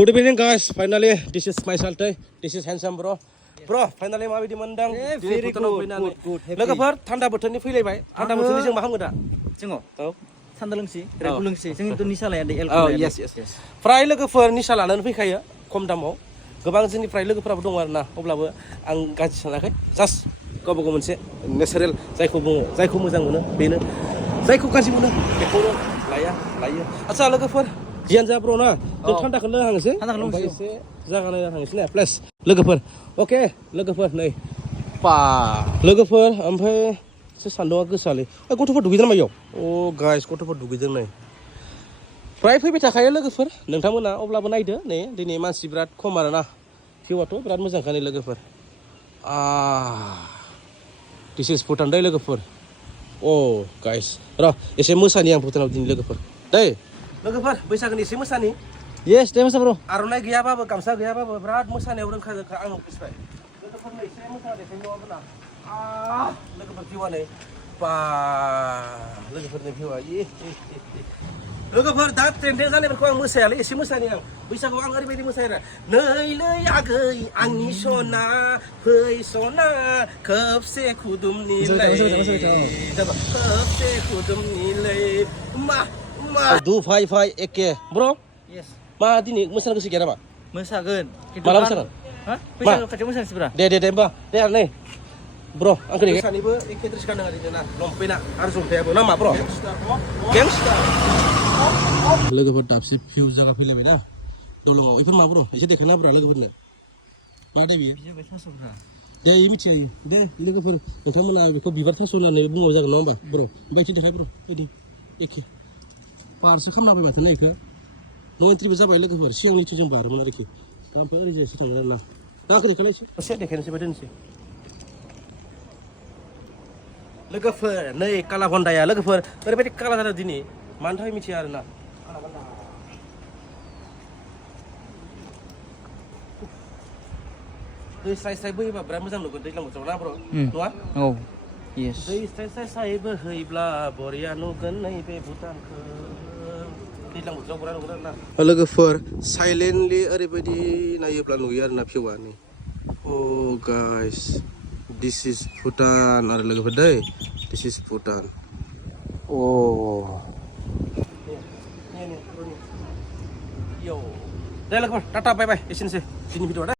Good evening guys, finally this is my Salte, this is handsome bro. Bro, finally माबायदि मोनदों? Very good. लोगोफोर थान्दा बोथोरनि फैलायबाय। थान्दा बोथोरनि जों मा खालामगोन दा? जोङो औ थान्दा लोंसि, रेबु लोंसि, जोंथ' निसा लाया दे औ yes. फ्राय लोगोफोर निसा लानानै फैखायो खम दामाव। गोबां जोंनिफ्राय लोगोफोराबो दङ आरोना, अब्लाबो आं गाज्रि सानाखै। जास्ट गावबा गाव मोनसे नेचारेल जायखौ बुङो, जायखौ मोजां मोनो बेनो, जायखौ गाज्रि मोनो बेखौनो लायो। आচ্ছা लोगोफोर जियानो जा ब्र ना, जों थान्दाखौ लोंहांनोसै। ओमफ्राय एसे जागा नायना थांनोसै ना प्लेस लोगोफोर। अके लोगोफोर नै पा लोगोफोर ओमफ्राय एसे सान्दुङा गोसालै। गथ'फोर दुगैदों नामा इयाव? अ गाइस गथ'फोर दुगैदों नै। फ्राय फैबाय थाखायो लोगोफोर नोंथांमोना, अब्लाबो नायदो नै दिनै मानसि बिराद खम आरोना। भिउआथ' बिराद मोजांखा नै लोगोफोर। दिस इज भुटान दै लोगोफोर। अ गाइस र' एसे मोसानि आं भुटानाव दिनै लोगोफोर दै। लोगोफोर बैसागोनि एसे मोसानि। Yes, deh masa bro. आर'नाइ गैयाबाबो गामसा गैयाबाबो बिराद मोसानायाव रोंखा आं मिथिबाय। लोगोफोरनो एसे मोसानायखाय नङाबोला लोगोफोर भिउआ नै बा लोगोफोरनि भिउआ लोगोफोर दा ट्रेन्डिं जानायफोरखौ आं मोसायालै, एसे मोसानि आं बैसागुआव आं ओरैबायदि मोसायो आरो नैलै आगै आंनि सना फै सना खोबसे खुदुमनिलै खोबसे खुदुमनिलै मा दु फाइ एके ब्र' Yes. मा दिनै मोसानो गोसो गैया नामा? Mosageun. Malah mosageun? Hah? बैसागो खाथियाव मोसानोसै ब्रा. दे होमबा दे आरो नै ब्र' आंखौ दे सानैबो एखे ड्रेस गानदों आरो ना, लंपेन्टआ आरो जंथायाबो ना मा ब्र'? गेंस्टार लोगोफोर दाबसे भिउ जागा फैलायबाय ना दलङाव। बेफोर मा ब्र' एसे देखायना ब्रा लोगोफोरनो मा दे बियो? Bijo थास'ब्रा. दे मिथियो दे लोगोफोर नोंथांमोना बेखौ बिबार थास' होननानै बुङाव जागोन नङा होमबा ब्र'? ओमफ्राय एसे देखाय ब्र' बिदि एखे पारसो खालामना फैबाय थानाय बेखौ न' एन्ट्रिबो जाबाय लोगोफोर। सिगांनिथिं जों बारोमोन आरोखि, दा ओमफ्राय ओरैजायसो थांगोन आरो ना। दा आंखौ देखायलायसै एसे देखायनोसै बाय दोनसै लोगोफोर नै कालाभन्डाया लोगोफोर ओरैबायदि काला जादों दिनै, मानि थाखाय मिथिया आरो ना। दै स्राय स्राय बोहैबा बिराद मोजां नुगोन दैज्लां बोथोराव ना ब्र' नङा? औ. Yes. दै स्राय स्राय बोहैब्ला बरिया नुगोन नैबे भुटानखौ दैज्लां बोथोराव बिराद नुगोन आरो ना लोगोफोर। साइलेन्टलि ओरैबायदि नायोब्ला नुयो आरो ना भिउआ नै। अ गाइस दिस इज भुटान आरो लोगोफोर दै, दिस इज भुटान। अ दे लोगोफोर टाटा बाय बाय एसेनोसै दिनै भिडिअआ।